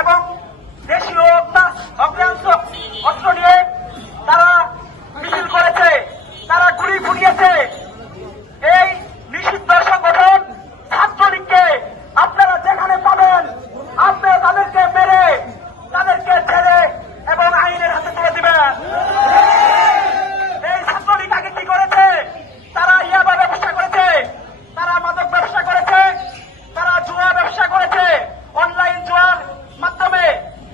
এবং দেশীয় অজ্ঞাত অস্ত্র নিয়ে তারা মিছিল করেছে, তারা গুলি ফুটিয়েছে। এই নিষিদ্ধ সংগঠন ছাত্রলীগকে আপনারা যেখানে পাবেন আপনারা তাদেরকে মেরে, তাদেরকে ছেড়ে এবং আইনের হাতে তুলে দিবেন। এই ছাত্রলীগ আগে কি করেছে? তারা ইয়াবা ব্যবসা করেছে, তারা মাদক ব্যবসা করেছে, তারা জুয়া ব্যবসা করেছে। অনলাইন জুয়ার মাধ্যমে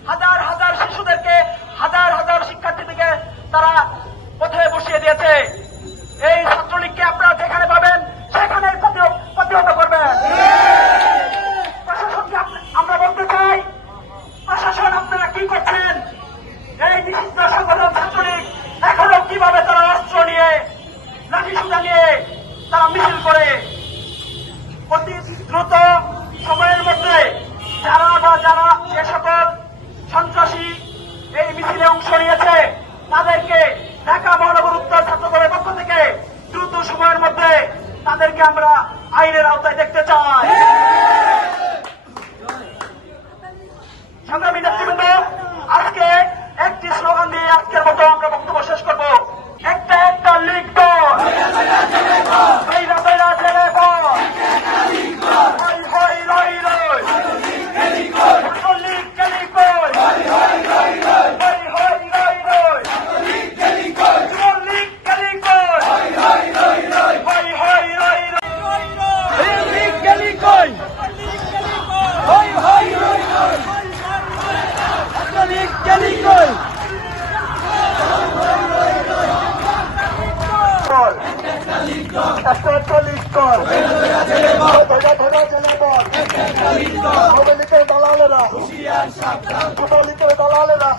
হাজার হাজার শিশুদেরকে, হাজার হাজার শিক্ষার্থীদেরকে তারা পথে বসিয়ে দিয়েছে। এই ছাত্রলীগকে আপনারা যেখানে পাবেন সেখানে প্রতিহত করবেন। প্রশাসনকে আমরা বলতে চাই, প্রশাসন আপনারা কি করছেন? এই নিষিদ্ধ সংগঠন ছাত্রলীগ এখনো কিভাবে তারা অস্ত্র নিয়ে, লাঠি সুতা নিয়ে তারা মিছিল করে? অতি দ্রুত সময়ের মধ্যে যারা যে সকল সন্ত্রাসী এই মিছিলে অংশ নিয়েছে তাদেরকে ঢাকা মহানগর উত্তর ছাত্রদলের পক্ষ থেকে দ্রুত সময়ের মধ্যে তাদেরকে আমরা আইনের আওতায় দেখতে চাই। সংগ্রামী নেতৃবৃন্দ, আজকে একটি স্লোগান দিয়ে আজকের মতো আমরা বক্তব্য শেষ করব। একটা একটা লিগ দল, বৈরা বৈরা জেলে বল, হই হই রই রই, ছাত্রলীগ গেলি কই, হই হই রই রই, যুবলীগ গেলি কই, হই হই রই রই, লীগ গেলি কই, হই হই রই রই, ছাত্রলীগ গেলি কই। একটা লিগ কর, দালালেরা, যুবলীগের দালালেরা